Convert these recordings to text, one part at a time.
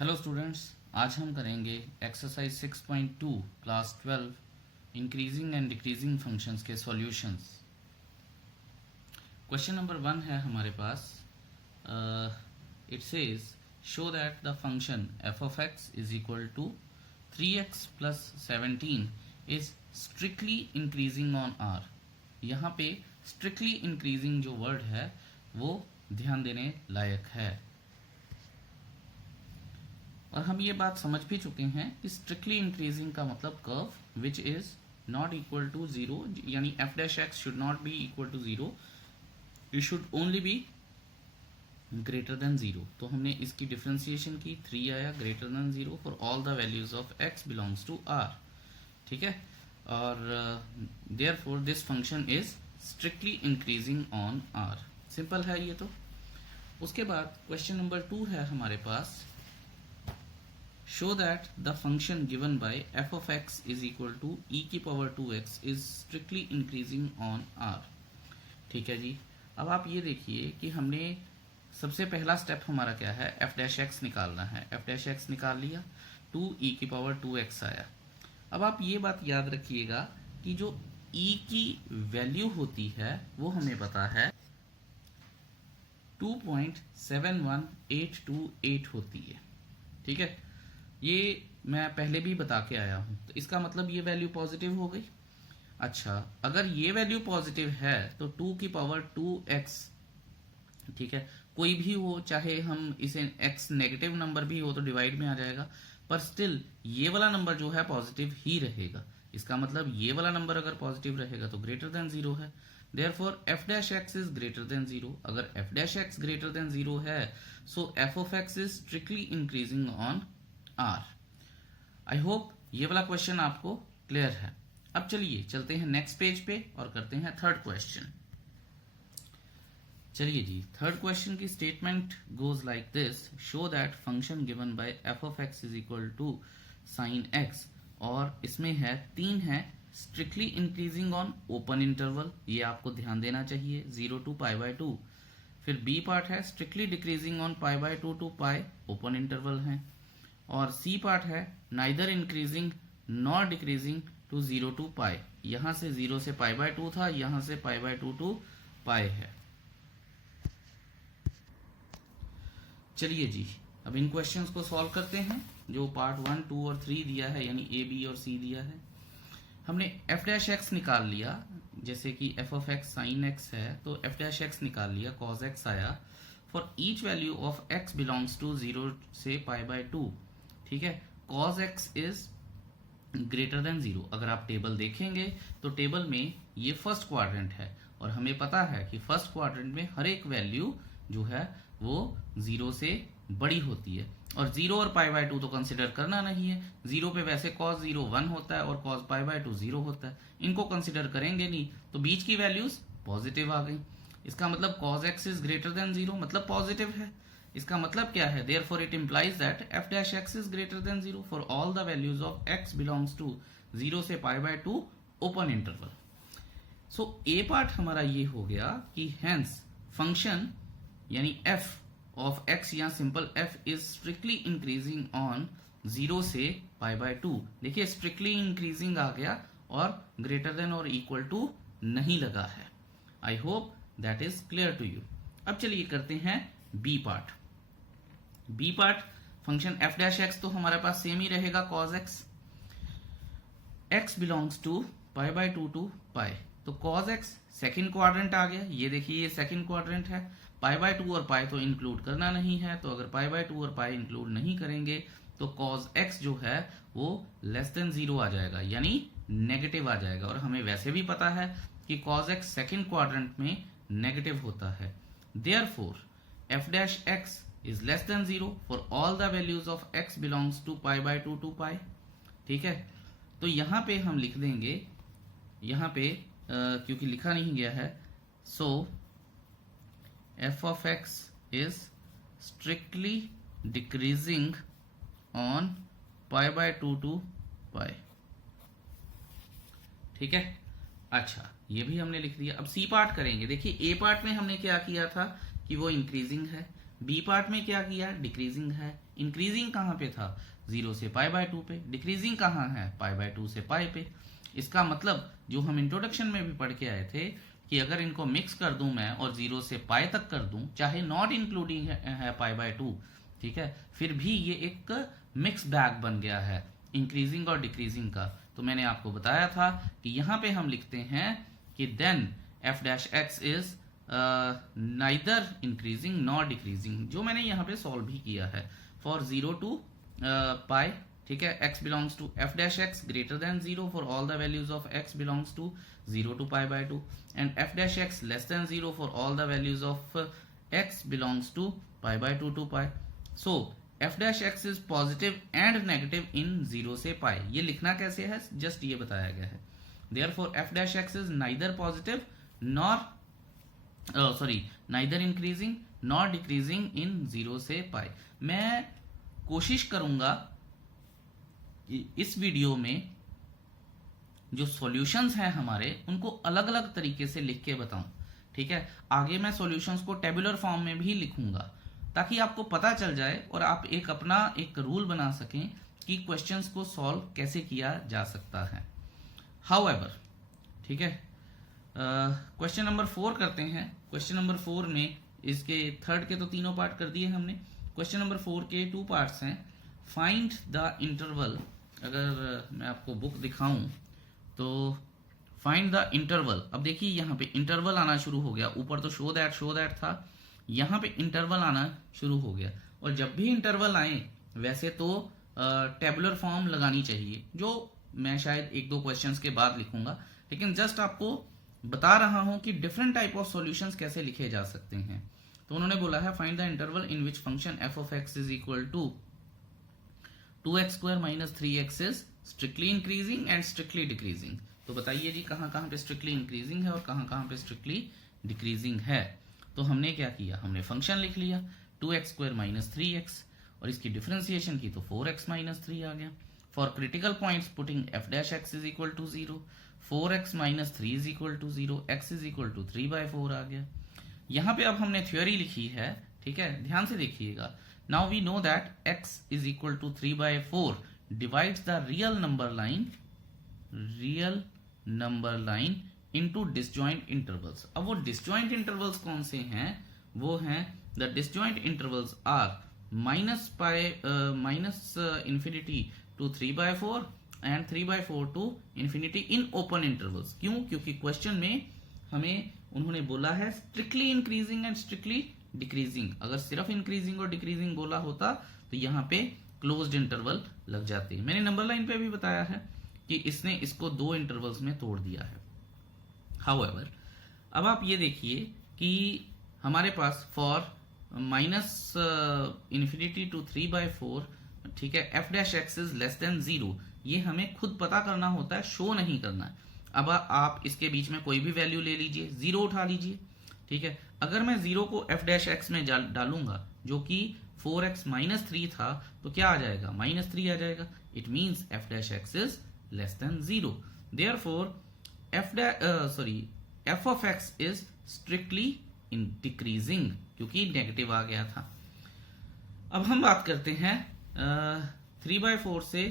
Hello students, आज हम करेंगे exercise 6.2 class 12 increasing and decreasing functions के सॉल्यूशंस। क्वेश्चन नंबर 1 है हमारे पास। It says show that the function f of x is equal to 3x plus 17 is strictly increasing on R. यहाँ पे strictly increasing जो वर्ड है वो ध्यान देने लायक है, और हम ये बात समझ भी चुके हैं कि स्ट्रिक्टली इंक्रीजिंग का मतलब curve which is not equal to zero, यानी f dash x should not be equal to zero, it should only be greater than zero. तो हमने इसकी डिफ्रेंसिएशन की, 3 आया greater than zero for all the values of x belongs to R. ठीक है, और therefore this function is strictly increasing on R. Simple है ये तो। उसके बाद क्वेश्चन नंबर 2 है हमारे पास। Show that the function given by f of x is equal to e की power 2x is strictly increasing on r। ठीक है जी, अब आप ये देखिए कि हमने सबसे पहला स्टेप हमारा क्या है, f डैश एक्स निकालना है। f डैश एक्स निकाल लिया, 2e की पावर 2x आया। अब आप ये बात याद रखिएगा कि जो e की वैल्यू होती है वो हमें पता है 2.71828 होती है। ठीक है, ये मैं पहले भी बता के आया हूं, तो इसका मतलब ये वैल्यू पॉजिटिव हो गई। अच्छा, अगर ये वैल्यू पॉजिटिव है तो 2 की पावर 2x, ठीक है, कोई भी हो, चाहे हम इसे x नेगेटिव नंबर भी हो तो डिवाइड में आ जाएगा, पर स्टिल ये वाला नंबर जो है पॉजिटिव ही रहेगा। इसका मतलब ये वाला नंबर अगर पॉजिटिव रहेगा तो ग्रेटर देन जीरो है। Therefore f dash x is greater than zero. अगर f dash x greater than zero है so f of x is strictly increasing on R. I hope ये वाला क्वेश्चन आपको clear है। अब चलिए चलते हैं नेक्स्ट पेज पे और करते हैं थर्ड क्वेश्चन। चलिए जी, थर्ड क्वेश्चन की statement goes like this. Show that function given by f of x is equal to sine x, और इसमें है 3 है strictly increasing on open interval, ये आपको ध्यान देना चाहिए, 0 टू पाई बाय 2। फिर बी पार्ट है strictly decreasing on pi by 2 to pi, open interval है। और सी पार्ट है neither increasing nor decreasing to 0 to pi, यहां से 0 से पाई बाय 2 था, यहां से पाई बाय 2 टू पाई है। चलिए जी, अब इन क्वेश्चंस को सॉल्व करते हैं। जो पार्ट 1, 2 और 3 दिया है, यानी ए, बी और सी दिया है। हमने एफ डैश एक्स निकाल लिया, जैसे कि f of x sine x है तो एफ डैश एक्स निकाल लिया, कॉज एक्स आया for each value of x belongs to 0 से पाई बाय 2। ठीक है, cos x is greater than 0। अगर आप टेबल देखेंगे तो टेबल में ये फर्स्ट क्वाड्रेंट है, और हमें पता है कि फर्स्ट क्वाड्रेंट में हर एक वैल्यू जो है वो 0 से बड़ी होती है, और 0 और पाई बाय 2 तो कंसिडर करना नहीं है। 0 पे वैसे cos 0 1 होता है और cos पाई बाय 2 0 होता है, इनको कंसिडर करेंगे नहीं, तो बीच की वैल्यूज पॉजिटिव आ गई। इसका मतलब cos x is greater than 0 मतलब पॉजिटिव है। इसका मतलब क्या है, therefore it implies that f dash x is greater than 0 for all the values of x belongs to 0 से pi by 2 open interval. So A part हमारा ये हो गया कि हेंस फंक्शन यानी f ऑफ x या simple f is strictly increasing on 0 से pi by 2। देखिए स्ट्रिक्टली इंक्रीजिंग आ गया और ग्रेटर देन और इक्वल टू नहीं लगा है। I hope that is clear to you. अब चलिए करते हैं B part. B part function f dash x तो हमारे पास सेम ही रहेगा, cos x, x belongs to pi by 2 to pi, तो cos x सेकंड क्वाड्रेंट आ गया। ये देखिए ये सेकंड क्वाड्रेंट है, पाई बाय 2 और पाई तो इंक्लूड करना नहीं है, तो अगर पाई बाय 2 और पाई इंक्लूड नहीं करेंगे तो cos x जो है वो लेस देन 0 आ जाएगा, यानी नेगेटिव आ जाएगा, और हमें वैसे भी पता है कि cos x सेकंड क्वाड्रेंट में नेगेटिव होता है। Therefore f dash x is less than 0 for all the values of x belongs to pi by 2 to pi। ठीक है, तो यहां पे हम लिख देंगे, यहां पे क्योंकि लिखा नहीं गया है, so f of x is strictly decreasing on pi by 2 to pi। ठीक है, अच्छा ये भी हमने लिख दिया। अब सी पार्ट करेंगे। देखिए ए पार्ट में हमने क्या किया था कि वो इंक्रीजिंग है, बी पार्ट में क्या किया, डिक्रीजिंग है। इंक्रीजिंग कहाँ पे था, 0 से π/2 पे। डिक्रीजिंग कहाँ है, π/2 से π पे। इसका मतलब जो हम इंट्रोडक्शन में भी पढ़ के आए थे कि अगर इनको मिक्स कर दूं मैं और 0 से π तक कर दूं, चाहे नॉट इंक्लूडिंग है π/2, ठीक है, फिर भी ये एक मिक्स बैग बन गया है इंक्रीजिंग और डिक्रीजिंग का। तो मैंने आपको बताया था कि यहाँ पे हम लिखते हैं कि then f' is neither increasing nor decreasing, जो मैंने यहाँ पे सॉल्व भी किया है। फॉर 0 to π, ठीक है, x belongs to f' greater than 0 for all the values of x belongs to 0 to π/2 and f' less than 0 for all the values of x belongs to π/2 to π. So f' is positive and negative in 0 से π। ये लिखना कैसे है, just ये बताया गया है। Therefore f' is neither positive nor neither increasing nor decreasing in 0 से π। मैं कोशिश करूंगा इस वीडियो में जो सॉल्यूशंस हैं हमारे, उनको अलग अलग तरीके से लिख के बताऊं, ठीक है। आगे मैं सॉल्यूशंस को टेबुलर फॉर्म में भी लिखूंगा ताकि आपको पता चल जाए और आप अपना एक रूल बना सकें कि क्वेश्चंस को सॉल्व कैसे किया जा सकता है। हाउएवर, ठीक है, क्वेश्चन नंबर 4 करते हैं। क्वेश्चन नंबर 4 में इसके थर्ड के तो तीनों पार्ट कर दिए हमने। क्वेश्चन नंबर 4 के 2 पार्ट्स हैं। फाइंड द इंटरवल, अगर मैं आपको बुक दिखाऊं तो फाइंड द इंटरवल। अब देखिए यहाँ पे इंटरवल आना शुरू हो गया, ऊपर तो शो दैट था, यहाँ पे इंटरवल आना शुरू हो गया। और जब भी इंटरवल आए वैसे तो टेबुलर फॉर्म लगानी चाहिए, जो मैं शायद 1-2 क्वेश्चंस के बाद लिखूंगा, लेकिन जस्ट आपको बता रहा हूं कि डिफरेंट टाइप ऑफ सॉल्यूशंस कैसे लिखे जा सकते हैं। तो उन्होंने बोला है find the interval in which function f(x) is equal to 2x² - 3x is strictly increasing and strictly decreasing. तो बताइए जी कहाँ पे स्ट्रिक्टली इंक्रीजिंग है और कहाँ पे स्ट्रिक्टली डिक्रीजिंग है। तो हमने क्या किया, हमने फंक्शन लिख लिया 2x² - 3x और इसकी डिफरेंशिएशन की तो 4x - 3 आ गया। For critical points putting f' is equal to 0, 4x - 3 is equal to 0, x is equal to 3/4 आ गया। यहाँ पे अब हमने थ्योरी लिखी है, ठीक है, ध्यान से देखिएगा। Now we know that x is equal to 3/4 divides the real number line into disjoint intervals. अब वो डिसजॉइंट इंटरवल्स कौन से हैं, वो हैं the disjoint intervals are -infinity to 3/4 and 3/4 to infinity in open intervals. क्यों, क्योंकि क्वेश्चन में हमें उन्होंने बोला है strictly increasing and strictly decreasing. अगर सिर्फ इंक्रीजिंग और डिक्रीजिंग बोला होता तो यहाँ पे क्लोज्ड इंटरवल लग जाते। मैंने नंबर लाइन पे भी बताया है कि इसने इसको 2 इंटरवल्स में तोड़ दिया है। हाउएवर, अब आप ये देखिए कि हमारे पास फॉर -infinity to 3/4, ठीक है, f' इज लेस देन 0, ये हमें खुद पता करना होता है, शो नहीं करना है। अब आप इसके बीच में कोई भी वैल्यू ले लीजिए, 0 उठा लीजिए, ठीक है। अगर मैं 0 को f' में डालूंगा जो कि 4x - 3 था, तो क्या आ जाएगा, -3 आ जाएगा। It means f' is less than 0। Therefore f(x) is strictly in decreasing, क्योंकि नेगेटिव आ गया था। अब हम बात करते हैं 3/4 से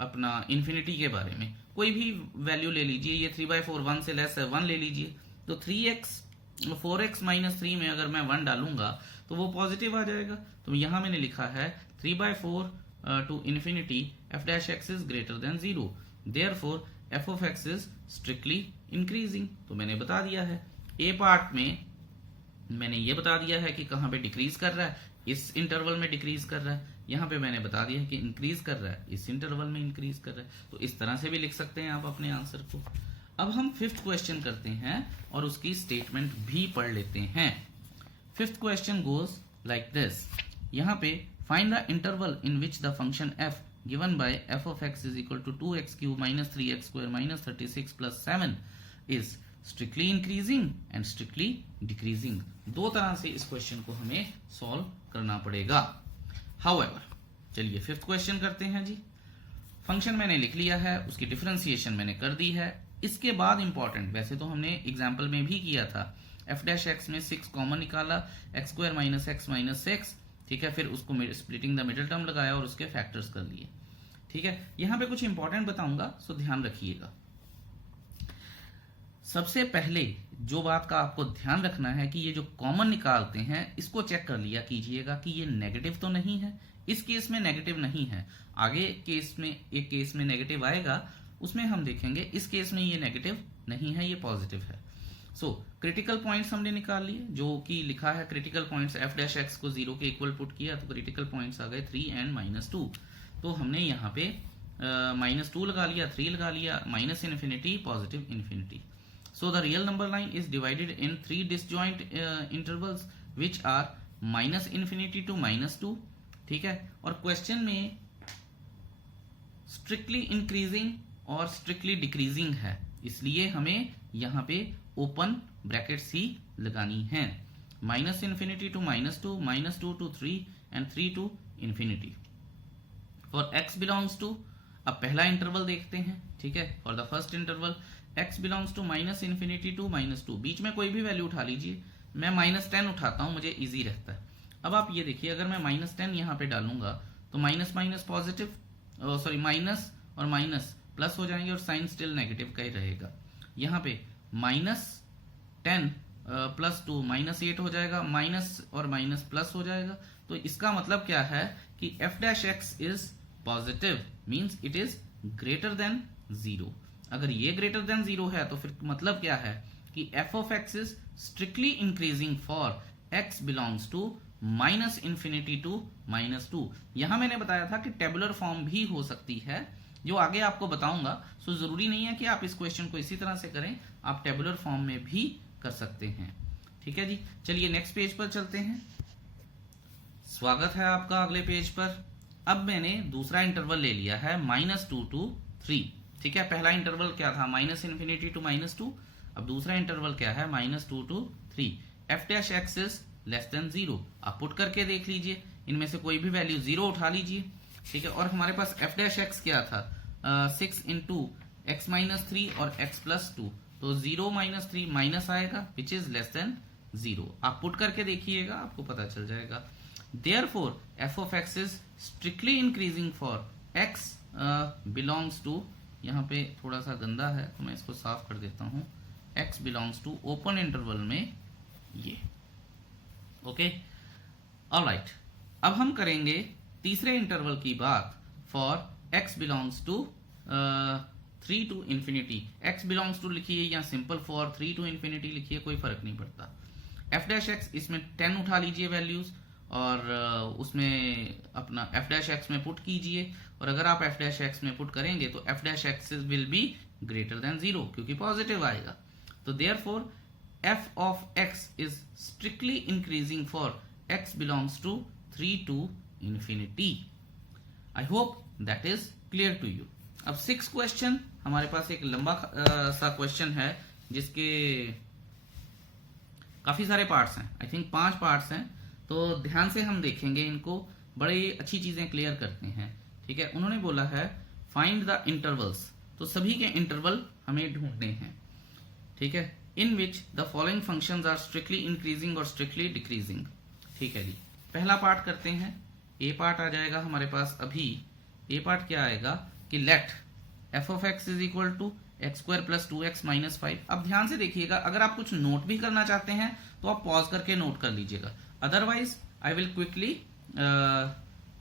अपना इन्फिनिटी के बारे में। कोई भी वैल्यू ले लीजिए, ये 3/4 1 से लेस है, 1 ले लीजिए। तो 4x - 3 में अगर मैं 1 डालूंगा तो वो पॉजिटिव आ जाएगा। तो यहाँ मैंने लिखा है 3/4 to infinity f' is greater than 0, therefore f(x) is strictly increasing। तो मैंने बता दिया है, ए पार्ट में मैंने ये बता दिया है कि कहाँ पे डिक्रीज कर रहा है, इस इंटरवल में डिक्रीज कर रहा है। यहाँ पे मैंने बता दिया है कि इंक्रीज कर रहा है, इस इंटरवल में इंक्रीज कर रहा है। तो इस तरह से भी लिख सकते हैं आप अपने आंसर को। अब हम 5th क्वेश्चन करते हैं और उसकी स्टेटमेंट भी पढ़ लेते हैं। 5th question goes like this. यहाँ पे find the interval in which the function f given by f(x) is equal to 2x³ - 3x² - 36 + 7 is strictly increasing and strictly decreasing। 2 तरह से इस क्वेश्चन को हमें सॉल्व करना पड़ेगा। However, चलिए 5th क्वेश्चन करते हैं जी। फंक्शन मैंने लिख लिया है, उसकी डिफरेंशिएशन मैंने कर दी है। इसके बाद इंपॉर्टेंट, वैसे तो हमने एग्जाम्पल में भी किया था, एफ डैश एक्स में 6 कॉमन निकाला, x square minus x minus 6, ठीक है, फिर उसको स्प्लिटिंग द मिडिल टर्म लगाया और उसके फैक्टर्स कर लिए, ठीक है। यहां पे कुछ इंपॉर्टेंट बताऊंगा, सो ध्यान रखिएगा। सबसे पहले जो बात का आपको ध्यान रखना है कि ये जो कॉमन निकालते हैं इसको चेक कर लिया कीजिएगा कि ये नेगेटिव तो नहीं है। इस केस में नेगेटिव नहीं है, आगे केस में एक केस में नेगेटिव आएगा, उसमें हम देखेंगे। इस केस में ये नेगेटिव नहीं है, ये पॉजिटिव है। सो क्रिटिकल पॉइंट्स हमने निकाल लिए, जो कि लिखा है critical points F dash x को 0 के इक्वल पुट किया तो क्रिटिकल पॉइंट्स आ गए 3 एंड -2। तो हमने यहाँ पे -2 लगा लिया, 3 लगा लिया, minus infinity, positive infinity. So the real number line is divided in 3 disjoint intervals which are -infinity to -2, ठीक है। और क्वेश्चन में स्ट्रिक्टली इंक्रीजिंग और स्ट्रिक्टली डिक्रीजिंग है, इसलिए हमें यहाँ पे ओपन ब्रैकेट्स ही लगानी है। -infinity to -2, -2 to 3 and 3 to infinity। For x belongs to, अब पहला इंटरवल देखते हैं, ठीक है। For the first interval x belongs to -infinity to -2, बीच में कोई भी वैल्यू उठा लीजिए, मैं -10 उठाता हूं, मुझे इजी रहता है। अब आप ये देखिए, अगर मैं -10 यहाँ पे डालूंगा तो minus minus positive, sorry minus और माइनस प्लस हो जाएंगे और साइन स्टिल नेगेटिव का ही रहेगा। यहाँ पे -10 + 2 -8 हो जाएगा, माइनस और माइनस प्लस हो जाएगा। तो इसका मतलब क्या है कि f dash x is positive, means it is greater than 0। अगर ये ग्रेटर देन 0 है तो फिर मतलब क्या है कि f of x is strictly increasing for x belongs to -infinity to -2। यहां मैंने बताया था कि टेबुलर फॉर्म भी हो सकती है, जो आगे आपको बताऊंगा। सो जरूरी नहीं है कि आप इस क्वेश्चन को इसी तरह से करें, आप टेबुलर फॉर्म में भी कर सकते हैं, ठीक है जी। चलिए नेक्स्ट पेज पर चलते हैं। स्वागत है आपका अगले पेज पर। अब मैंने दूसरा इंटरवल ले लिया है -2 to 3, ठीक है। पहला इंटरवल क्या था, -infinity to -2। अब दूसरा इंटरवल क्या है, -2 to 3। f dash x is less than 0, आप पुट करके देख लीजिए, इनमें से कोई भी वैल्यू 0 उठा लीजिए, ठीक है। और हमारे पास f डैश एक्स क्या था, 6 × x - 3 और x + 2, तो 0 - 3 माइनस आएगा विच इज लेस देन 0। आप पुट करके देखिएगा, आपको पता चल जाएगा। Therefore f of x is strictly increasing for x belongs to, यहाँ पे थोड़ा सा गंदा है तो मैं इसको साफ कर देता हूं, x belongs to open interval में ये, ओके ऑलराइट। अब हम करेंगे तीसरे इंटरवल की बात, for x belongs to 3 to infinity। x belongs to लिखिए या सिंपल फॉर 3 to infinity लिखिए, कोई फर्क नहीं पड़ता। f डैश एक्स, इसमें 10 उठा लीजिए वैल्यूज और उसमें अपना f डैश एक्स में पुट कीजिए, और अगर आप f डैश एक्स में पुट करेंगे तो f dash x will be greater than 0, क्योंकि पॉजिटिव आएगा। तो therefore f of x is strictly increasing for x belongs to 3 to infinity। I hope that is clear to you. अब 6 question, हमारे पास एक लंबा सा क्वेश्चन है जिसके काफी सारे पार्ट्स हैं, आई थिंक 5 पार्ट्स हैं, तो ध्यान से हम देखेंगे इनको, बड़ी अच्छी चीजें क्लियर करते हैं, ठीक है। उन्होंने बोला है फाइंड द इंटरवल्स, तो सभी के इंटरवल हमें ढूंढने हैं, ठीक है, in which the following functions are strictly increasing और स्ट्रिक्टली डिक्रीजिंग, ठीक है जी। पहला पार्ट करते हैं, ए पार्ट आ जाएगा हमारे पास अभी। ए पार्ट क्या आएगा कि let f of x is equal to x² + 2x - 5। अब ध्यान से देखिएगा, अगर आप कुछ नोट भी करना चाहते हैं तो आप पॉज करके नोट कर लीजिएगा, otherwise I will quickly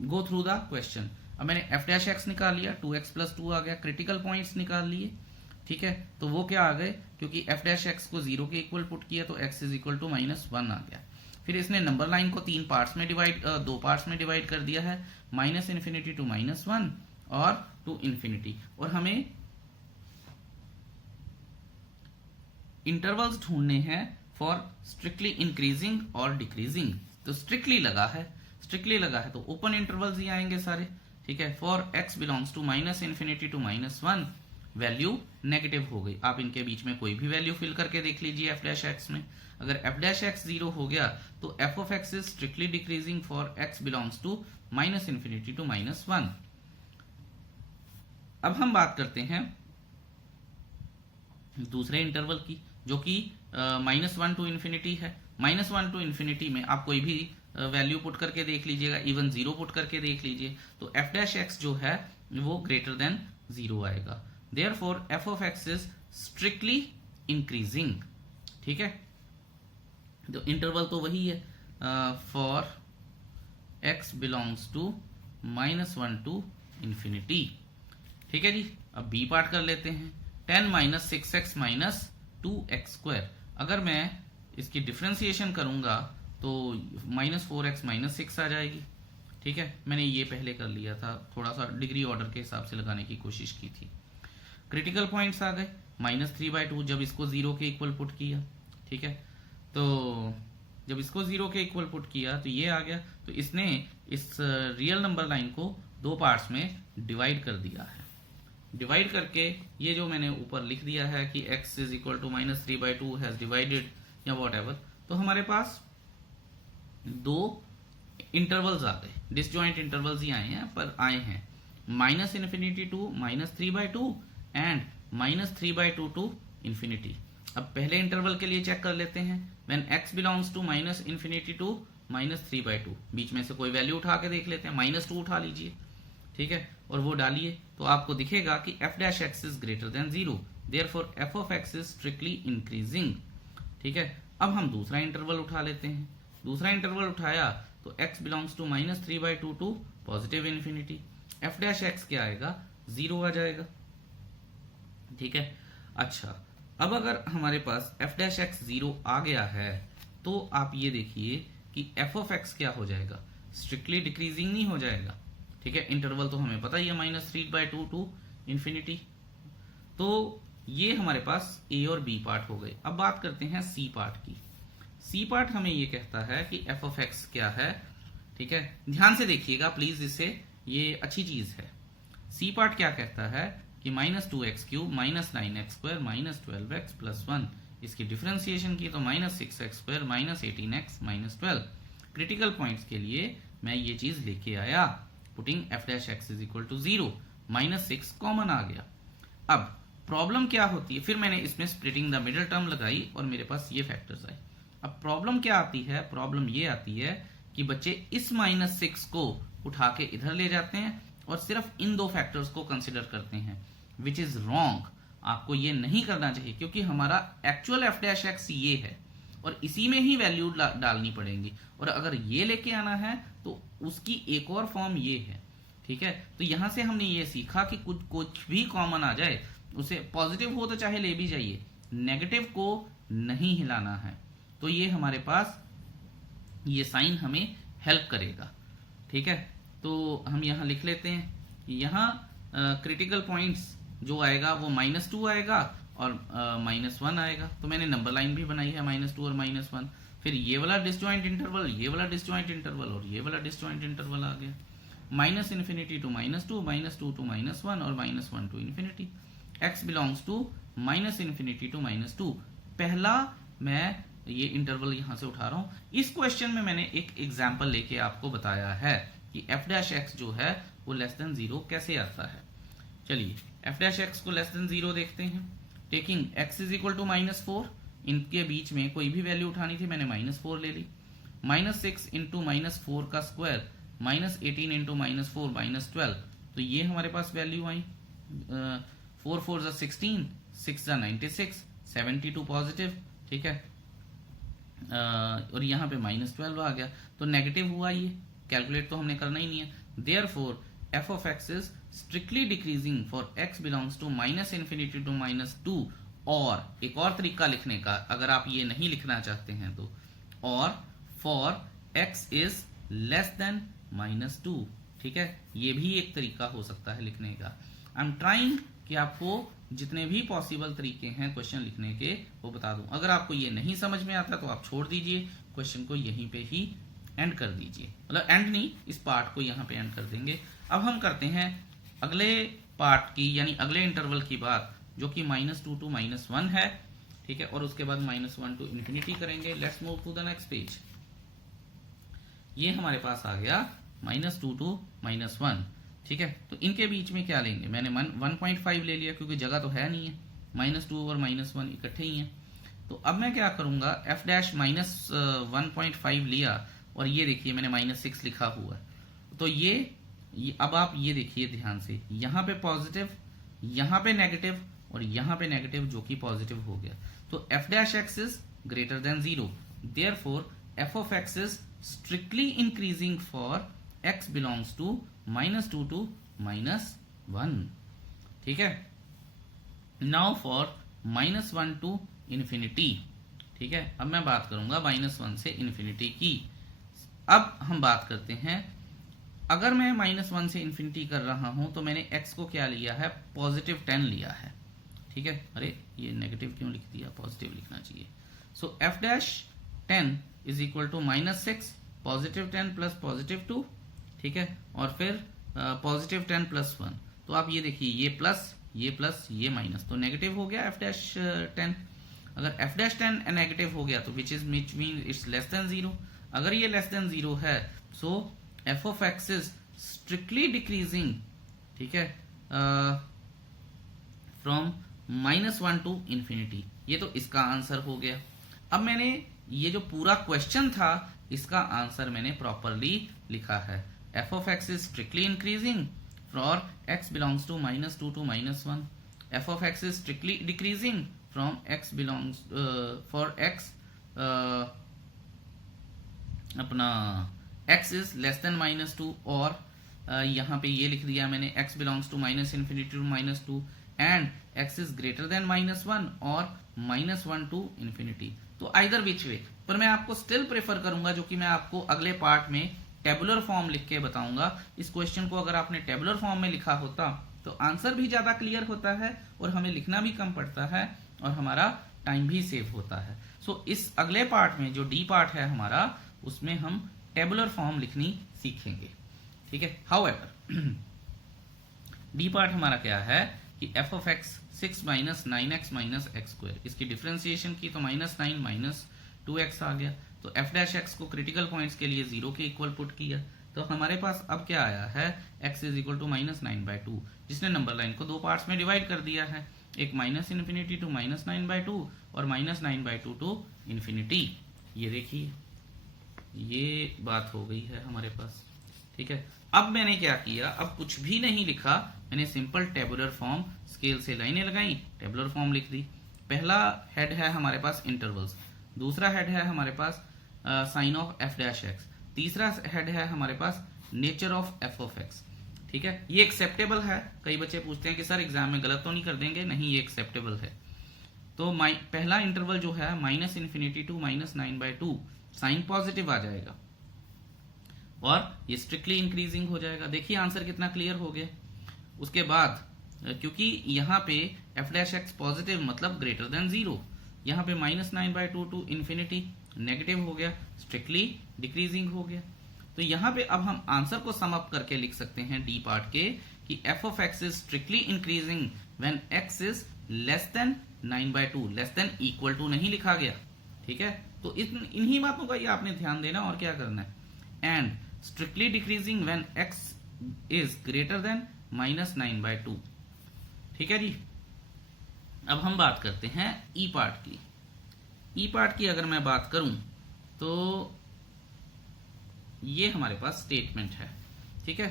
go through the question. अब मैंने f डैश एक्स निकाल लिया, 2x + 2 आ गया, क्रिटिकल पॉइंट्स निकाल लिए, ठीक है। तो वो क्या आ गए, क्योंकि f डैश एक्स को 0 के इक्वल पुट किया तो x इज इक्वल टू -1 आ गया। फिर इसने नंबर लाइन को 2 पार्ट्स में डिवाइड कर दिया है, -infinity to -1 और टू इन्फिनिटी, और हमें इंटरवल्स ढूंढने हैं फॉर स्ट्रिक्टली इंक्रीजिंग और डिक्रीजिंग। तो स्ट्रिक्टली लगा है तो ओपन इंटरवल्स ही आएंगे सारे, ठीक है। For x belongs to -infinity to -1, value negative हो गई, आप इनके बीच में कोई भी वैल्यू फिल करके देख लीजिए f डैश एक्स में। अगर f डैश एक्स 0 हो गया तो f of x is strictly decreasing for x belongs to -infinity to -1। अब हम बात करते हैं दूसरे इंटरवल की, जो कि -1 टू इन्फिनिटी है। -1 टू इन्फिनिटी में आप कोई भी वैल्यू पुट करके देख लीजिएगा, इवन 0 पुट करके देख लीजिए, तो f डैश एक्स जो है वो ग्रेटर देन 0 आएगा। Therefore f of x is strictly increasing. ठीक है, तो इंटरवल तो वही है, for x belongs to -1 to infinity. ठीक है जी, अब b पार्ट कर लेते हैं। 10 माइनस 6x माइनस 2x²। अगर मैं इसकी डिफ्रेंसिएशन करूंगा तो -4x माइनस 6 आ जाएगी। ठीक है, मैंने ये पहले कर लिया था, थोड़ा सा डिग्री ऑर्डर के हिसाब से लगाने की कोशिश की थी। क्रिटिकल पॉइंट्स आ गए, -3/2 जब इसको 0 के इक्वल पुट किया। ठीक है, तो जब इसको 0 के इक्वल पुट किया तो ये आ गया, तो इसने इस रियल नंबर लाइन को दो पार्ट्स में डिवाइड कर दिया है। डिवाइड करके ये जो मैंने ऊपर लिख दिया है कि x is equal to -3/2 has divided या वॉट एवर, तो हमारे पास दो इंटरवल्स आ गए, डिसजॉइंट इंटरवल्स ही आए हैं, पर आए हैं -∞ टू -3/2 एंड -3/2 टू इन्फिनिटी। अब पहले इंटरवल के लिए चेक कर लेते हैं, when x belongs to -∞ to -3/2, बीच में से कोई वैल्यू उठा के देख लेते हैं, -2 उठा लीजिए। ठीक है, और वो डालिए तो आपको दिखेगा कि f dash x is greater than 0, therefore f of x is strictly increasing. ठीक है, अब हम दूसरा इंटरवल उठा लेते हैं। दूसरा इंटरवल उठाया तो x belongs to -3/2 to positive infinity, f dash x क्या आएगा, 0 आ जाएगा। ठीक है, अच्छा अब अगर हमारे पास f डैश एक्स 0 आ गया है तो आप ये देखिए कि f ऑफ x क्या हो जाएगा, स्ट्रिक्टली डिक्रीजिंग नहीं हो जाएगा। ठीक है, इंटरवल तो हमें पता ही है -3/2 टू इन्फिनिटी। तो ये हमारे पास a और b पार्ट हो गए। अब बात करते हैं c पार्ट की। c पार्ट हमें ये कहता है कि f ऑफ x क्या है। ठीक है, ध्यान से देखिएगा प्लीज, इसे ये अच्छी चीज है। c पार्ट क्या कहता है कि -2x³ -9x² -12x + 1, इसकी डिफरेंशिएशन की तो -6x² -18x -12। क्रिटिकल पॉइंट्स के लिए मैं ये चीज लेके आया, putting f dash x is equal to 0, -6 common आ गया। अब प्रॉब्लम क्या होती है, फिर मैंने इसमें स्प्लिटिंग द मिडिल टर्म लगाई और मेरे पास ये फैक्टर्स आए। अब प्रॉब्लम क्या आती है, प्रॉब्लम ये आती है कि बच्चे इस -6 को उठा के इधर ले जाते हैं और सिर्फ इन दो फैक्टर्स को कंसिडर करते हैं, विच इज रॉन्ग। आपको ये नहीं करना चाहिए, क्योंकि हमारा एक्चुअल f डैश एक्स ये है और इसी में ही वैल्यू डालनी पड़ेगी, और अगर ये लेके आना है तो उसकी एक और फॉर्म ये है। ठीक है, तो यहां से हमने ये सीखा कि कुछ भी कॉमन आ जाए उसे, पॉजिटिव हो तो चाहे ले भी जाइए, नेगेटिव को नहीं हिलाना है। तो ये हमारे पास ये साइन हमें हेल्प करेगा। ठीक है, तो हम यहां लिख लेते हैं, यहां क्रिटिकल पॉइंट्स जो आएगा वो -2 आएगा और -1 आएगा। तो मैंने नंबर लाइन भी बनाई है -2 और -1। फिर ये वाला डिसजॉइंट इंटरवल, ये वाला डिसजॉइंट इंटरवल और ये वाला डिसजॉइंट इंटरवल आ गया। -∞ टू -2, -2 टू -1 और -1 to infinity. x belongs to -∞ to -2। पहला मैं ये इंटरवल यहां से उठा रहा हूं। इस क्वेश्चन में मैंने एक एग्जाम्पल लेके आपको बताया है कि f डैश एक्स जो है वो लेस देन 0 कैसे आता है। चलिए f डैश एक्स को लेस देन 0 देखते हैं। Taking x is equal to -4, इनके बीच में कोई भी वैल्यू उठानी थी, मैंने -4 ले ली। -6 इंटू -4 का स्क्वायर -18 इंटू -4 -12, तो ये हमारे पास वैल्यू आई। 4 4 ज़ा 16, 6 ज़ा 96, 72 पॉजिटिव। ठीक है, और यहाँ पे -12 आ गया, तो नेगेटिव हुआ ये, कैलकुलेट तो हमने करना ही नहीं है। Therefore f of x is strictly decreasing for x belongs to -∞ to -2। और एक और तरीका लिखने का, अगर आप ये नहीं लिखना चाहते हैं तो, और for x is less than -2। ठीक है, ये भी एक तरीका हो सकता है लिखने का। आई एम ट्राइंग कि आपको जितने भी पॉसिबल तरीके हैं क्वेश्चन लिखने के वो बता दूं। अगर आपको ये नहीं समझ में आता तो आप छोड़ दीजिए, क्वेश्चन को यहीं पे ही एंड कर दीजिए, मतलब एंड नहीं, इस पार्ट को यहाँ पे एंड कर देंगे। अब हम करते हैं अगले पार्ट की, यानी अगले इंटरवल की बात, जो कि -2 टू -1 है। ठीक है, और उसके बाद -1 टू इन्फिनिटी करेंगे। Let's move to the next page. ये हमारे पास आ गया -2 टू -1। ठीक है, तो इनके बीच में क्या लेंगे, मैंने 1.5 ले लिया क्योंकि जगह तो है नहीं है, -2 और -1 इकट्ठे ही हैं। तो अब मैं क्या करूंगा, एफ डैश माइनस 1.5 लिया और ये देखिए मैंने -6 लिखा हुआ है। तो ये अब आप ये देखिए ध्यान से, यहाँ पे पॉजिटिव, यहाँ पे नेगेटिव और यहाँ पे नेगेटिव, जो कि पॉजिटिव हो गया। तो f dash x is greater than 0, therefore f of x is strictly increasing for x belongs to -2 to -1। ठीक है, नाउ फॉर -1 to इन्फिनिटी। ठीक है, अब मैं बात करूंगा -1 से इन्फिनिटी की। अब हम बात करते हैं, अगर मैं -1 से इन्फिनिटी कर रहा हूं तो मैंने x को क्या लिया है, पॉजिटिव 10 लिया है। ठीक है, अरे ये नेगेटिव क्यों लिख दिया, पॉजिटिव लिखना चाहिए। So f dash 10 is equal to -6 positive 10 plus positive 2। ठीक है, और फिर पॉजिटिव 10 प्लस 1। तो आप ये देखिए, ये प्लस ये माइनस, तो नेगेटिव हो गया एफ डैश 10। अगर एफ डैश 10 नेगेटिव हो गया तो which mean it's less than 0। अगर ये लेस देन 0 है, so f of x is strictly decreasing. ठीक है, फ्रॉम -1 टू इन्फिनिटी। ये तो इसका आंसर हो गया। अब मैंने ये जो पूरा क्वेश्चन था, इसका आंसर मैंने प्रॉपरली लिखा है। F of x is strictly increasing for x belongs to -2 to -1। F of x is strictly decreasing from x belongs for x अपना x इज लेस देन -2, और यहाँ पे ये लिख दिया मैंने x belongs to -∞ to -2 and x is greater than -1 और -1 to infinity. तो आइदर विच वे, पर मैं आपको स्टिल प्रेफर करूंगा, जो कि मैं आपको अगले पार्ट में टेबुलर फॉर्म लिख के बताऊंगा। इस क्वेश्चन को अगर आपने टेबुलर फॉर्म में लिखा होता तो आंसर भी ज्यादा क्लियर होता है और हमें लिखना भी कम पड़ता है और हमारा टाइम भी सेव होता है। सो इस अगले पार्ट में जो डी पार्ट है हमारा, उसमें हम टेबुलर फॉर्म लिखनी सीखेंगे। ठीक है, हाउएवर डी पार्ट हमारा क्या है कि f of x 6 - 9x - x², इसकी डिफरेंशिएशन की तो -9 - 2x आ गया। तो एफ डैश एक्स को क्रिटिकल पॉइंट्स के लिए 0 के इक्वल पुट किया, तो हमारे पास अब क्या आया है, x इज इक्वल टू -9/2, जिसने नंबर लाइन को 2 पार्ट्स में डिवाइड कर दिया है, एक -∞ टू -9/2 और -9/2 टू इन्फिनिटी। ये देखिए, ये बात हो गई है हमारे पास। ठीक है, अब मैंने क्या किया, अब कुछ भी नहीं लिखा, मैंने सिंपल टेबुलर फॉर्म, स्केल से लाइनें लगाई, टेबुलर फॉर्म लिख दी। पहला हेड है हमारे पास इंटरवल्स, दूसरा हेड है हमारे पास sign of f dash x, तीसरा हेड है हमारे पास nature of f of x. ठीक है, ये एक्सेप्टेबल है। कई बच्चे पूछते हैं कि सर एग्जाम में गलत तो नहीं कर देंगे, नहीं, ये एक्सेप्टेबल है। तो पहला इंटरवल जो है -∞ टू -9/2, साइन पॉजिटिव आ जाएगा और ये स्ट्रिक्टली इंक्रीजिंग हो जाएगा। देखिए आंसर कितना क्लियर हो गया। उसके बाद क्योंकि यहाँ पे एफ डैश एक्स पॉजिटिव मतलब ग्रेटर देन 0, यहाँ पे -9/2 टू इन्फिनिटी नेगेटिव हो गया, स्ट्रिक्टली डिक्रीजिंग हो गया। तो यहाँ पे अब हम आंसर को सम अप करके लिख सकते हैं डी पार्ट के कि f of x is strictly increasing when x is less than 9/2, less than equal to नहीं लिखा गया। ठीक है, तो इन्हीं बातों का ये आपने ध्यान देना और क्या करना है। And strictly decreasing when x is greater then -9/2। ठीक है जी, अब हम बात करते हैं ई पार्ट की। ई पार्ट की अगर मैं बात करूं तो ये हमारे पास स्टेटमेंट है। ठीक है,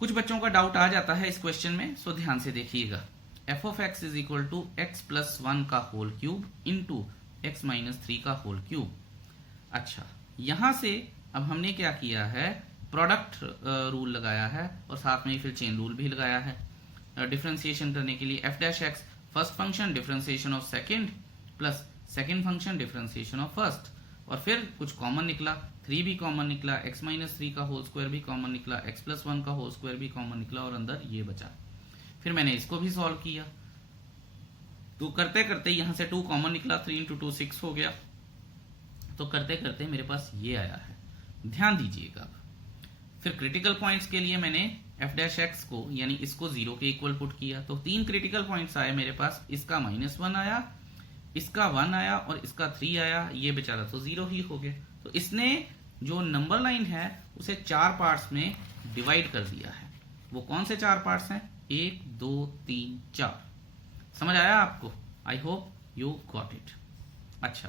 कुछ बच्चों का डाउट आ जाता है इस क्वेश्चन में, सो ध्यान से देखिएगा। F of x is equal to x+1 का होल क्यूब इंटू x-3 का होल क्यूब। अच्छा, यहां से अब हमने क्या किया है, प्रोडक्ट रूल लगाया है और साथ में ही फिर चेन रूल भी लगाया है डिफरेंशिएशन करने के लिए। F dash x first function differentiation of second plus second function differentiation of first, और फिर कुछ कॉमन निकला, 3 भी कॉमन निकला, x-3 का होल स्क्वायर भी कॉमन निकला, x+1 का होल स्क्वायर भी कॉमन निकला और अंदर ये बचा। फिर मैंने इसको भी सॉल्व किया, तो करते करते यहां से 2 कॉमन निकला, 3 × 2 6 हो गया। तो करते करते मेरे पास ये आया है, ध्यान दीजिएगा। फिर क्रिटिकल पॉइंट्स के लिए मैंने एफ डैश एक्स को यानी इसको 0 के इक्वल पुट किया, तो 3 क्रिटिकल पॉइंट्स आए मेरे पास। इसका -1 आया, इसका 1 आया और इसका 3 आया, ये बेचारा तो 0 ही हो गया। तो इसने जो नंबर लाइन है उसे 4 पार्ट्स में डिवाइड कर दिया है। वो कौन से 4 पार्ट्स हैं, 1 2 3 4। समझ आया आपको? I hope you got it. अच्छा,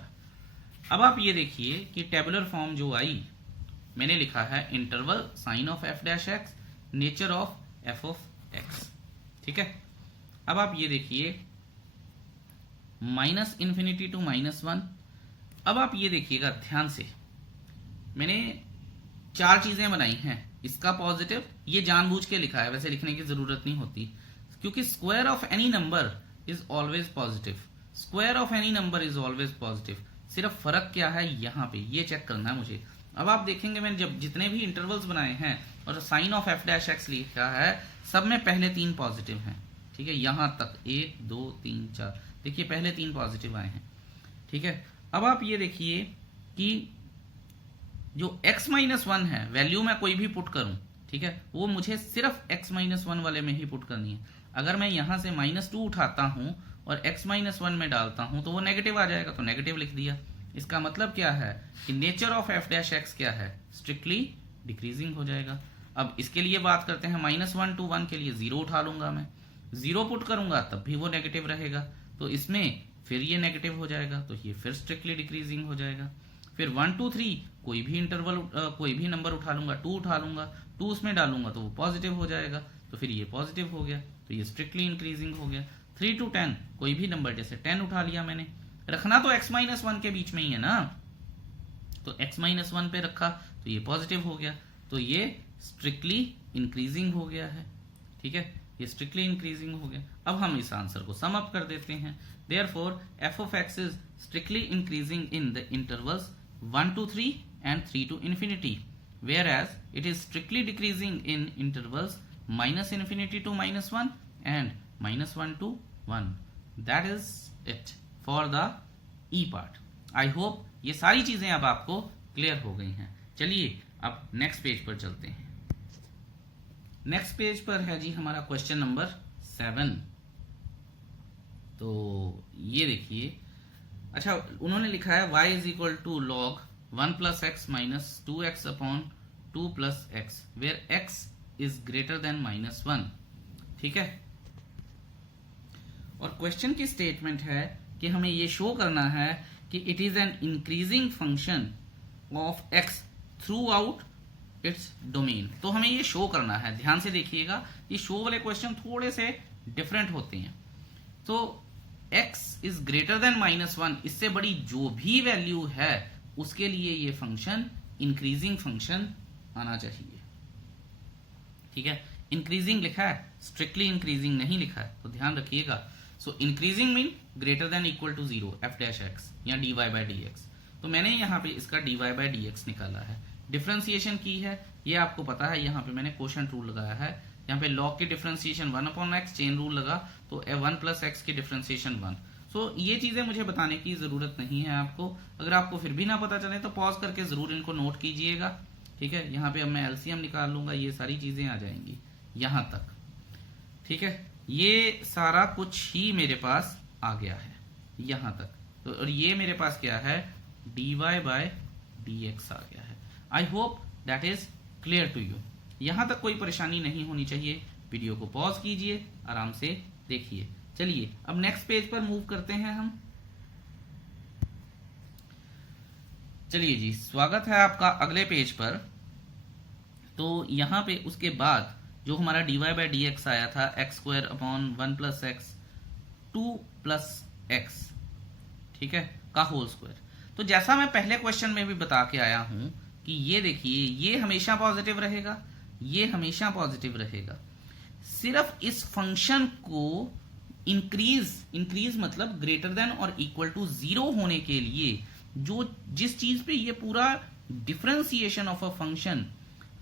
अब आप ये देखिए कि टेबुलर फॉर्म जो आई, मैंने लिखा है interval sign of f dash x, nature of f of x. ठीक है, अब आप ये देखिए माइनस इन्फिनिटी टू -1। अब आप ये देखिएगा ध्यान से, मैंने 4 चीजें बनाई हैं। इसका पॉजिटिव, ये जानबूझ के लिखा है, वैसे लिखने की जरूरत नहीं होती, क्योंकि square of any number is always positive. Square of any number is always positive. सिर्फ फर्क क्या है यहाँ पे, ये चेक करना है मुझे। अब आप देखेंगे मैंने जब जितने भी इंटरवल्स बनाए हैं और sign of f dash x लिखा है, सब में पहले 3 पॉजिटिव हैं। ठीक है, यहां तक 1 2 3 4, देखिए पहले 3 पॉजिटिव आए हैं। ठीक है, अब आप ये देखिए कि जो x-1 है, वैल्यू मैं कोई भी पुट करूं, ठीक है, वो मुझे सिर्फ x-1 वाले में ही पुट करनी है। अगर मैं यहां से -2 उठाता हूं और x-1 में डालता हूं तो वो नेगेटिव आ जाएगा, तो नेगेटिव लिख दिया। इसका मतलब क्या है कि nature of f dash x क्या है, स्ट्रिक्टली डिक्रीजिंग हो जाएगा। अब इसके लिए बात करते हैं, -1 to 1 के लिए 0 उठा लूंगा मैं, 0 पुट करूंगा तब भी वो नेगेटिव रहेगा, तो इसमें फिर ये नेगेटिव हो जाएगा, तो ये फिर स्ट्रिक्टली डिक्रीजिंग हो जाएगा। फिर 1 2 3 कोई भी इंटरवल कोई भी नंबर उठा लूंगा, 2 उठा लूंगा, 2 उसमें डालूंगा तो वो पॉजिटिव हो जाएगा, तो फिर ये पॉजिटिव हो गया, तो ये स्ट्रिक्टली इंक्रीजिंग हो गया। 3 to 10 कोई भी नंबर, जैसे 10 उठा लिया मैंने, रखना तो x-1 के बीच में ही है ना, तो x-1 पे रखा तो ये पॉजिटिव हो गया, तो ये स्ट्रिक्टली इंक्रीजिंग हो गया है। ठीक है, ये स्ट्रिक्टली इंक्रीजिंग हो गया। अब हम इस आंसर को सम अप कर देते हैं। Therefore f of x is strictly increasing in the intervals 1 to 3 and 3 to infinity, whereas it is strictly decreasing in intervals -infinity to -1 and -1 to 1. That is it for the E part. I hope ये सारी चीजें अब आपको clear हो गई हैं। चलिए अब नेक्स्ट पेज पर चलते हैं। नेक्स्ट पेज पर है जी हमारा क्वेश्चन नंबर 7। तो ये देखिए, अच्छा उन्होंने लिखा है y is equal to log 1 plus x minus 2x upon 2 plus x where x is greater than -1। ठीक है, और क्वेश्चन की स्टेटमेंट है कि हमें ये शो करना है कि it is an increasing function of x through out its domain. तो हमें ये शो करना है, ध्यान से देखिएगा, ये शो वाले क्वेश्चन थोड़े से डिफरेंट होते हैं। तो x इज ग्रेटर देन -1, इससे बड़ी जो भी वैल्यू है उसके लिए ये फंक्शन इंक्रीजिंग फंक्शन आना चाहिए। ठीक है, इंक्रीजिंग लिखा है, स्ट्रिक्टली इंक्रीजिंग नहीं लिखा है, तो ध्यान रखिएगा। So increasing mean greater than equal to 0 f dash x या dy बाई डी एक्स। तो मैंने यहाँ पे इसका dy बाई डी एक्स निकाला है, डिफरेंशिएशन की है, ये आपको पता है। यहाँ पे मैंने क्वोशंट रूल लगाया है, यहाँ पे log की डिफरेंशिएशन 1/x, चेन रूल लगा तो 1 + x की डिफरेंशिएशन 1। सो ये चीजें मुझे बताने की जरूरत नहीं है आपको। अगर आपको फिर भी ना पता चले तो पॉज करके जरूर इनको नोट कीजिएगा। ठीक है, यहाँ पे अब मैं एलसीएम निकाल लूंगा, ये सारी चीजें आ जाएंगी यहां तक। ठीक है, ये सारा कुछ ही मेरे पास आ गया है यहां तक, तो और ये मेरे पास क्या है, dy बाय dx आ गया है। I hope that is clear to you. यहां तक कोई परेशानी नहीं होनी चाहिए। वीडियो को पॉज कीजिए, आराम से देखिए। चलिए अब नेक्स्ट पेज पर मूव करते हैं हम। चलिए जी, स्वागत है आपका अगले पेज पर। तो यहां पे उसके बाद जो हमारा dy बाई डी एक्स आया था, x² अपॉन 1 + x 2 + x, ठीक है, का होल स्क्वायर। तो जैसा मैं पहले क्वेश्चन में भी बता के आया हूं कि ये देखिए, ये हमेशा पॉजिटिव रहेगा, ये हमेशा पॉजिटिव रहेगा। सिर्फ इस फंक्शन को इंक्रीज मतलब ग्रेटर देन और इक्वल टू 0 होने के लिए जो जिस चीज पे ये पूरा differentiation of a function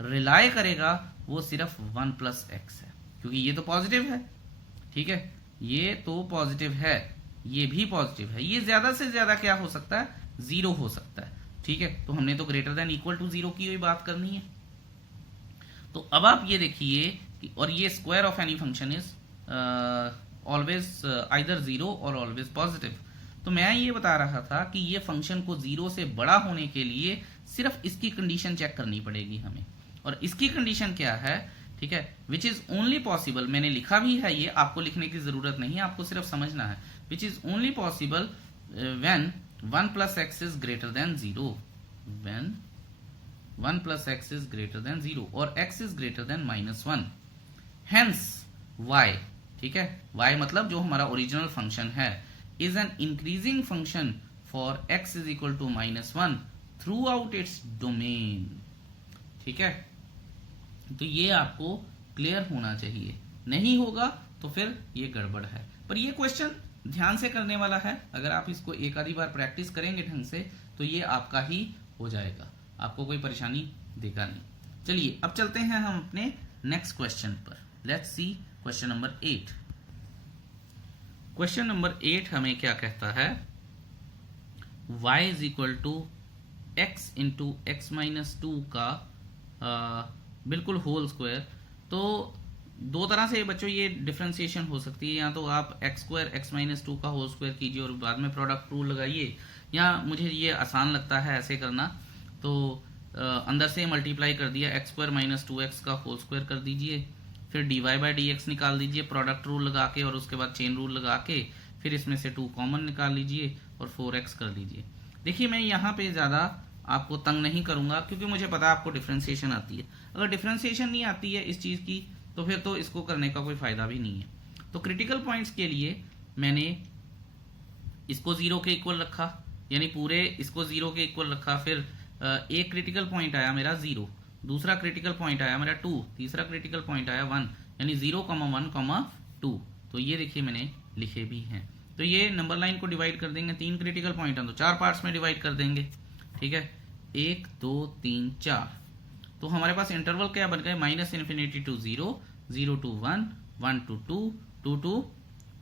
rely करेगा वो सिर्फ 1 + x है, क्योंकि ये तो पॉजिटिव है। ठीक है, ये तो पॉजिटिव है, ये भी पॉजिटिव है, ये ज्यादा से ज्यादा क्या हो सकता है, 0 हो सकता है। ठीक है, तो हमने तो ग्रेटर देन इक्वल टू 0 की हुई बात करनी है। तो अब आप ये देखिए कि, और ये square of any function is always either 0 और ऑलवेज पॉजिटिव। तो मैं ये बता रहा था कि ये फंक्शन को 0 से बड़ा होने के लिए सिर्फ इसकी कंडीशन चेक करनी पड़ेगी हमें, और इसकी कंडीशन क्या है, ठीक है, विच इज ओनली पॉसिबल। मैंने लिखा भी है, ये आपको लिखने की जरूरत नहीं है, आपको सिर्फ समझना है। Which is only possible when 1 plus x is greater than 0, when 1 plus x is greater than 0 और x is greater than -1. Hence y, ठीक है, y मतलब जो हमारा ओरिजिनल फंक्शन है, is an increasing function for x is equal to -1 throughout its domain. ठीक है, तो ये आपको क्लियर होना चाहिए, नहीं होगा तो फिर ये गड़बड़ है। पर ये क्वेश्चन ध्यान से करने वाला है, अगर आप इसको एक आधी बार प्रैक्टिस करेंगे ढंग से तो ये आपका ही हो जाएगा, आपको कोई परेशानी देगा नहीं। चलिए अब चलते हैं हम अपने नेक्स्ट क्वेश्चन पर। Let's see question number 8। Question number 8 हमें क्या कहता है, y is equal to x into x minus 2 का बिल्कुल होल स्क्वायर। तो दो तरह से बच्चों ये डिफरेंशिएशन हो सकती है, या तो आप एक्स स्क्वायर एक्स माइनस 2 का होल स्क्वायर कीजिए और बाद में प्रोडक्ट रूल लगाइए, या मुझे ये आसान लगता है ऐसे करना, तो अंदर से मल्टीप्लाई कर दिया, एक्स स्क्वायर माइनस 2x का होल स्क्वायर कर दीजिए, फिर dy बाई डी एक्स निकाल दीजिए प्रोडक्ट रूल लगा के, और उसके बाद चेन रूल लगा के फिर इसमें से 2 कॉमन निकाल लीजिए और 4x कर लीजिए। देखिए मैं यहाँ पे ज़्यादा आपको तंग नहीं करूँगा क्योंकि मुझे पता है आपको डिफ्रेंसिएशन आती है। अगर डिफ्रेंसिएशन नहीं आती है इस चीज़ की तो फिर तो इसको करने का कोई फायदा भी नहीं है। तो क्रिटिकल पॉइंट्स के लिए मैंने इसको 0 के इक्वल रखा, यानी पूरे इसको 0 के इक्वल रखा, फिर एक क्रिटिकल पॉइंट आया मेरा 0, दूसरा क्रिटिकल पॉइंट आया मेरा 2, तीसरा क्रिटिकल पॉइंट आया 1, यानी 0, 1, 2। तो ये देखिए मैंने लिखे भी हैं। तो ये नंबर लाइन को डिवाइड कर देंगे, 3 क्रिटिकल पॉइंट हैं तो 4 पार्ट्स में डिवाइड कर देंगे, ठीक है, 1 2 3 4। तो हमारे पास इंटरवल क्या बन गए, -∞ to 0, 0 to 1, 1 to 2, 2 to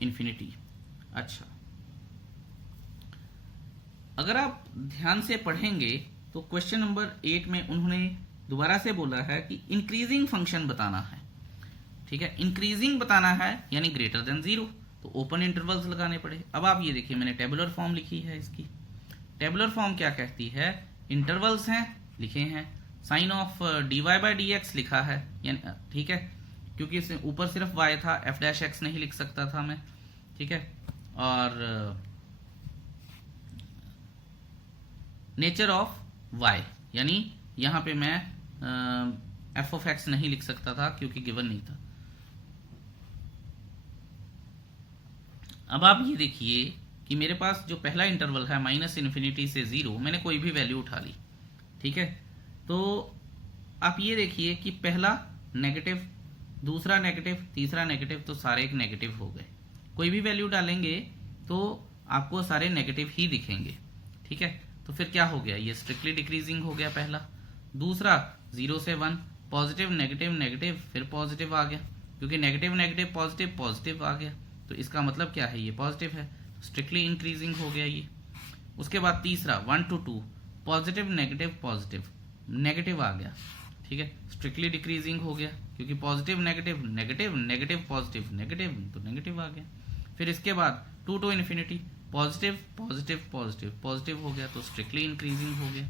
infinity. अच्छा, अगर आप ध्यान से पढ़ेंगे तो क्वेश्चन नंबर 8 में उन्होंने दोबारा से बोला है कि इंक्रीजिंग फंक्शन बताना है, ठीक है, इंक्रीजिंग बताना है यानी ग्रेटर देन 0, तो ओपन इंटरवल्स लगाने पड़े। अब आप ये देखिए मैंने टेबुलर फॉर्म लिखी है, इसकी टेबुलर फॉर्म क्या कहती है, इंटरवल्स हैं लिखे हैं, sign of dy by d x लिखा है, यानी ठीक है, क्योंकि इससे ऊपर सिर्फ y था, f' नहीं लिख सकता था मैं, ठीक है, और नेचर ऑफ y, यानी यहां पे मैं f ऑफ x नहीं लिख सकता था क्योंकि गिवन नहीं था। अब आप ये देखिए कि मेरे पास जो पहला इंटरवल है -∞ से 0, मैंने कोई भी वैल्यू उठा ली, ठीक है, तो आप ये देखिए कि पहला नेगेटिव, दूसरा नेगेटिव, तीसरा नेगेटिव, तो सारे एक नेगेटिव हो गए। कोई भी वैल्यू डालेंगे तो आपको सारे नेगेटिव ही दिखेंगे, ठीक है, तो फिर क्या हो गया, ये स्ट्रिक्टली डिक्रीजिंग हो गया पहला। दूसरा 0 से 1, पॉजिटिव नेगेटिव नेगेटिव, फिर पॉजिटिव आ गया, क्योंकि नेगेटिव नेगेटिव पॉजिटिव पॉजिटिव आ गया, तो इसका मतलब क्या है, ये पॉजिटिव है, स्ट्रिक्टली इंक्रीजिंग हो गया ये। उसके बाद तीसरा 1 to 2, positive negative positive, negative आ गया, ठीक है, स्ट्रिक्टली डिक्रीजिंग हो गया, क्योंकि positive negative negative negative positive negative, तो नेगेटिव आ गया। फिर इसके बाद 2 to infinity, positive positive positive positive हो गया, तो स्ट्रिक्टली इंक्रीजिंग हो गया।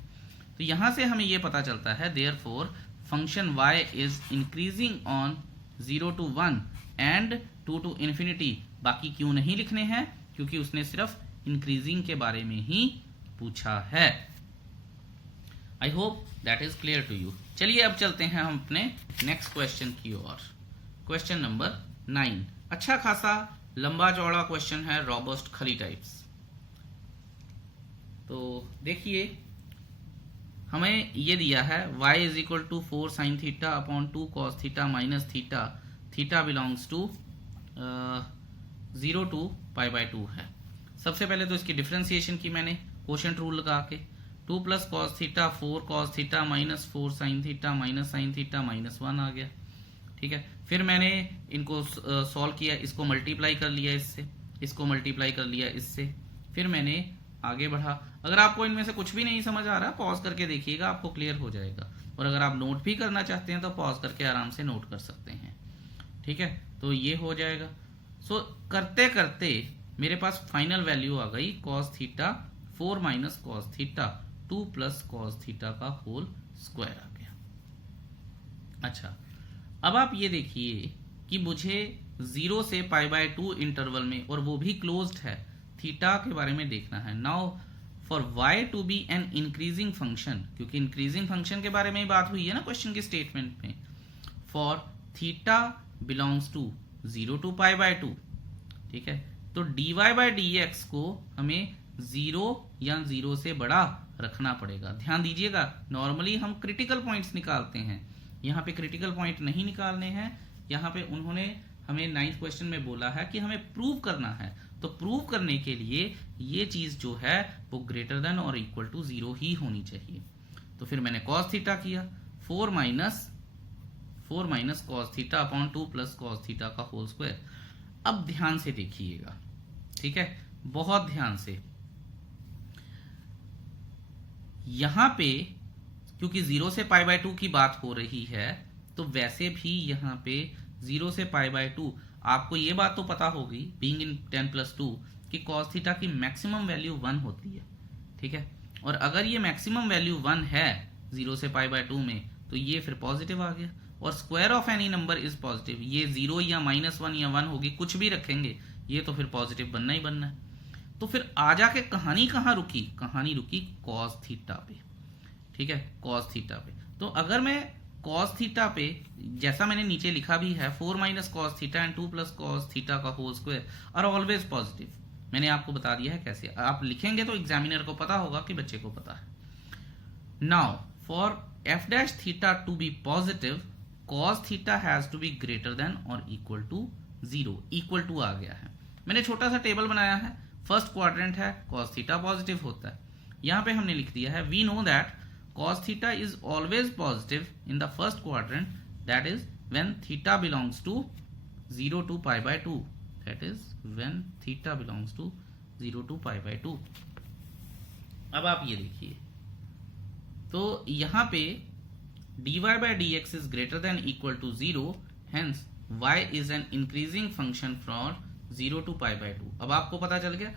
तो यहां से हमें यह पता चलता है therefore function y is increasing on 0 to 1 and 2 to infinity. बाकी क्यों नहीं लिखने हैं, क्योंकि उसने सिर्फ इंक्रीजिंग के बारे में ही पूछा है। I hope that is clear to you. चलिए अब चलते हैं हम अपने नेक्स्ट क्वेश्चन की ओर। क्वेश्चन नंबर 9 अच्छा खासा लंबा चौड़ा क्वेश्चन है, रॉबस्ट खली टाइप्स। तो देखिए हमें ये दिया है y is equal to 4 sine theta upon 2 cos theta minus theta, theta belongs to 0 to π/2 है। सबसे पहले तो इसकी डिफरेंशिएशन की मैंने कोशेंट रूल लगा के, 2 plus cos theta 4 cos theta minus 4 sine theta minus sine theta minus 1 आ गया, ठीक है। फिर मैंने इनको सॉल्व किया, इसको मल्टीप्लाई कर लिया इससे, इसको मल्टीप्लाई कर लिया इससे, फिर मैंने आगे बढ़ा। अगर आपको इनमें से कुछ भी नहीं समझ आ रहा, पॉज करके देखिएगा, आपको क्लियर हो जाएगा, और अगर आप नोट भी करना चाहते हैं तो पॉज करके आराम से नोट कर सकते हैं, ठीक है। तो ये हो जाएगा। सो करते करते मेरे पास फाइनल वैल्यू आ गई cos theta 4 minus cos theta 2 plus cos theta का होल स्क्वायर आ गया। अच्छा, अब आप ये देखिए कि मुझे 0 से π/2 इंटरवल में, और वो भी क्लोज्ड है, थीटा के बारे में देखना है। Now for y to be an increasing function, क्योंकि इंक्रीजिंग फंक्शन के बारे में ही बात हुई है ना क्वेश्चन के स्टेटमेंट में, for theta belongs to 0 to π/2, ठीक है। तो dy बाय dx को हमें 0 या 0 से बड़ा रखना पड़ेगा। ध्यान दीजिएगा, नॉर्मली हम क्रिटिकल पॉइंट्स निकालते हैं, यहाँ पे क्रिटिकल पॉइंट नहीं निकालने हैं। यहाँ पे उन्होंने हमें 9th क्वेश्चन में बोला है कि हमें प्रूव करना है, तो प्रूव करने के लिए ये चीज जो है वो ग्रेटर देन और इक्वल टू 0 ही होनी चाहिए। तो फिर मैंने cos थीटा किया, 4 माइनस cos थीटा अपॉन 2 प्लस cos थीटा का होल स्क्वायर। अब ध्यान से देखिएगा, ठीक है, बहुत ध्यान से। यहां पे क्योंकि 0 से π/2 की बात हो रही है, तो वैसे भी यहां पे 0 से π/2 आपको ये बात तो पता होगी, बीइंग इन 10+2, कि cos थीटा की मैक्सिमम वैल्यू 1 होती है, ठीक है। और अगर ये मैक्सिमम वैल्यू 1 है 0 से π/2 में, तो ये फिर पॉजिटिव आ गया। और square of any number is positive, ये 0 या -1 या 1 होगी, कुछ भी रखेंगे, ये तो फिर पॉजिटिव बनना ही बनना है। तो फिर आ जाके कहानी कहाँ रुकी? कहानी रुकी cos थीटा पे, ठीक है, cos थीटा पे। तो अगर मैं cos थीटा पे, जैसा मैंने नीचे लिखा भी है, 4 माइनस cos थीटा एंड 2 प्लस cos थीटा का whole square are always positive. मैंने आपको बता दिया है कैसे, आप लिखेंगे तो एग्जामिनर को पता होगा कि बच्चे को पता है। Now for f dash theta to be positive, cos theta has to be greater than और इक्वल टू 0, इक्वल टू आ गया है। मैंने छोटा सा टेबल बनाया है, फर्स्ट क्वाड्रेंट है, cos थीटा पॉजिटिव होता है। यहां पे हमने लिख दिया है, we know that cos theta is always positive in the first quadrant, that is when theta belongs to 0 to π/2, that is when theta belongs to 0 to π/2। अब आप ये देखिए, तो यहां पे dy by dx is greater than equal to 0, hence y is an increasing function from 0 to π/2। अब आपको पता चल गया।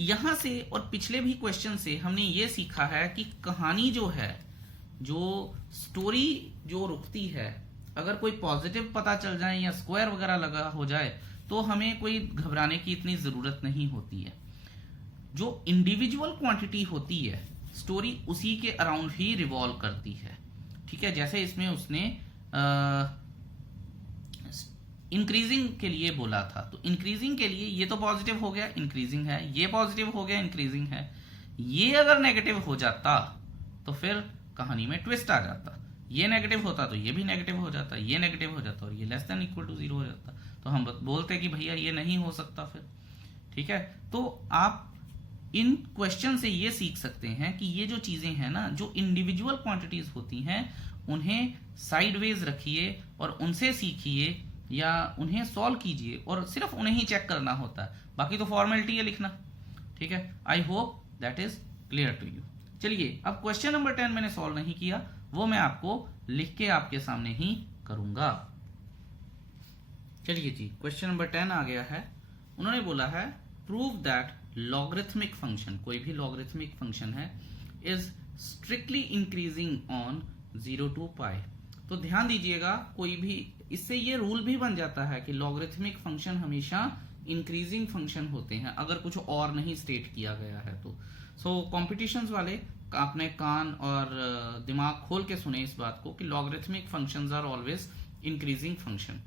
यहां से और पिछले भी क्वेश्चन से हमने ये सीखा है कि कहानी जो है, जो स्टोरी जो रुकती है, अगर कोई पॉजिटिव पता चल जाए या स्क्वायर वगैरह लगा हो जाए, तो हमें कोई घबराने की इतनी जरूरत नहीं होती है। जो इंडिविजुअल क्वांटिटी होती है, स्टोरी उसी के अराउंड ही रिवॉल्व करती है, ठीक है। जैसे इसमें उसने इंक्रीजिंग के लिए बोला था, तो इंक्रीजिंग के लिए ये तो पॉजिटिव हो गया, इंक्रीजिंग है, ये पॉजिटिव हो गया, इंक्रीजिंग है। ये अगर नेगेटिव हो जाता तो फिर कहानी में ट्विस्ट आ जाता, ये नेगेटिव होता तो ये भी नेगेटिव हो जाता, ये नेगेटिव हो जाता और ये लेस देन इक्वल टू 0 हो जाता, तो हम बोलते कि भैया ये नहीं हो सकता फिर, ठीक है। तो आप इन क्वेश्चन से ये सीख सकते हैं कि ये जो चीजें हैं ना, जो इंडिविजुअल क्वांटिटीज होती हैं, उन्हें साइडवेज रखिए और उनसे सीखिए या उन्हें सॉल्व कीजिए, और सिर्फ उन्हें ही चेक करना होता है, बाकी तो फॉर्मेलिटी है लिखना, ठीक है। I hope that is clear to you. चलिए, अब क्वेश्चन नंबर 10 मैंने सॉल्व नहीं किया, वो मैं आपको लिख के आपके सामने ही करूंगा। चलिए जी, क्वेश्चन नंबर 10 आ गया है। उन्होंने बोला है, प्रूव दैट लॉगरिथमिक फंक्शन, कोई भी लॉगरिथमिक फंक्शन है, is strictly increasing on 0 to π। तो ध्यान दीजिएगा, कोई भी, इससे ये रूल भी बन जाता है कि लॉगरिथमिक फंक्शन हमेशा इंक्रीजिंग फंक्शन होते हैं, अगर कुछ और नहीं स्टेट किया गया है तो। सो कॉम्पिटिशन्स वाले अपने कान और दिमाग खोल के सुने इस बात को कि logarithmic functions are always increasing function.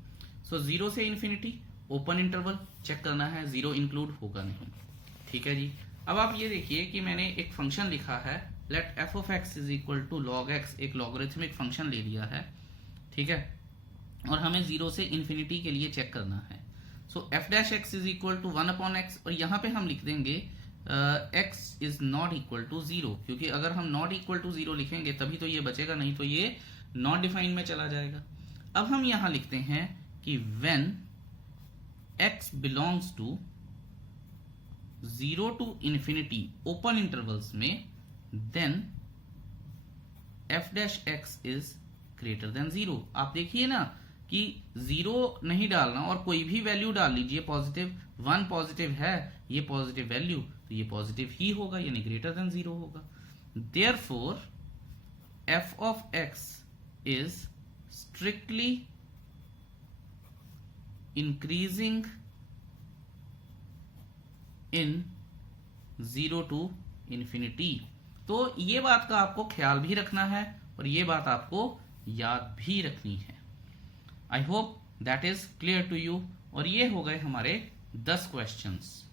So 0 से इन्फिनिटी, ओपन इंटरवल चेक करना है, 0 इंक्लूड होगा नहीं, ठीक है जी। अब आप ये देखिए कि मैंने एक फंक्शन लिखा है, let f of x is equal to log x, एक लॉगरिथमिक फंक्शन ले लिया है, ठीक है, और हमें 0 से इन्फिनिटी के लिए चेक करना है। So f dash x is equal to 1/x, और यहाँ पे हम लिख देंगे x is not equal to 0, क्योंकि अगर हम नॉट इक्वल टू 0 लिखेंगे तभी तो ये बचेगा, नहीं तो ये नॉट डिफाइंड में चला जाएगा। अब हम यहाँ लिखते हैं कि when x belongs to 0 to infinity open intervals में, then f dash x is greater than 0। आप देखिए ना कि 0 नहीं डालना और कोई भी वैल्यू डाल लीजिए, पॉजिटिव 1 पॉजिटिव है, ये पॉजिटिव वैल्यू, तो ये पॉजिटिव ही होगा, यानी ग्रेटर देन 0 होगा। Therefore f of x is strictly increasing in 0 to infinity. तो ये बात का आपको ख्याल भी रखना है और ये बात आपको याद भी रखनी है। I hope that is clear to you. और ये हो गए हमारे 10 क्वेश्चंस।